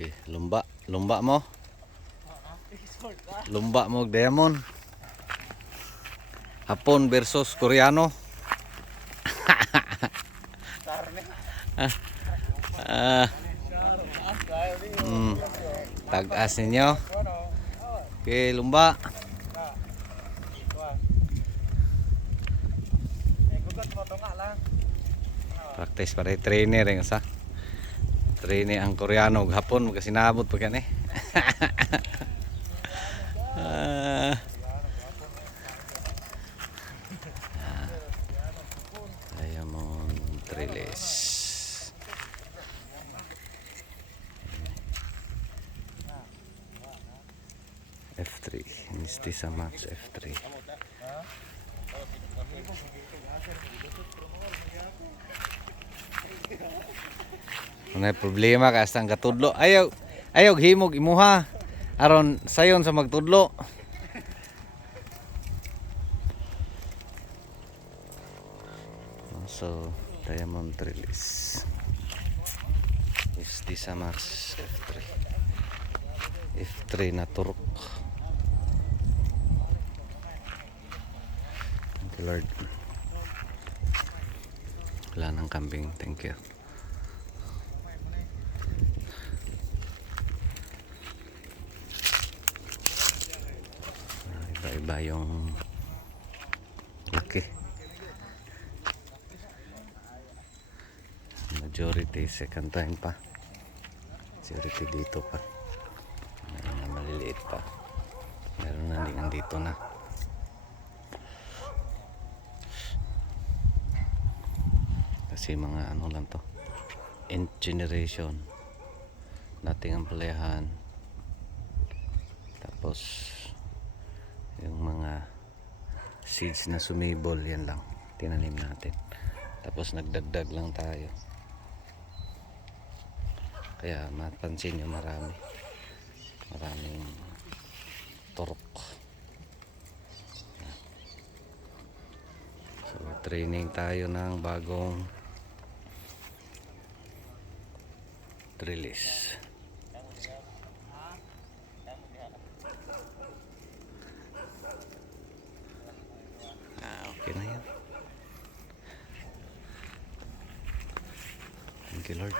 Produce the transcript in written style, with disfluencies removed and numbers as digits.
Okay, lumba mo. Lumba mo diamond. Hapon versus Koreano. Tag-as ninyo. Okay, lumba. Practice para trainer yung sa. Trainer ang Koreano ug hapon magkasinabot pag yan eh. Diamond Trilis. F3. Misti sa Max F3. May problema ka astang katudlo. Ayaw himog imuha aron sayon sa magtudlo. So, Diamond Trilis. Misti sa Max F3. F3 na turok. Thank you Lord. Wala ng kambing. Thank you. Iba-iba yung laki. Majority second time pa. Majority dito pa. Meron na maliliit pa. Meron na dito na. Kasi mga ano lang to. Nth generation. Nating ang palayahan. Tapos yung mga seeds na sumibol, yan lang tinanim natin, tapos nagdagdag lang tayo, kaya mapansin nyo maraming turok. So training tayo ng bagong Trilis. Okay na yan. Thank you Lord.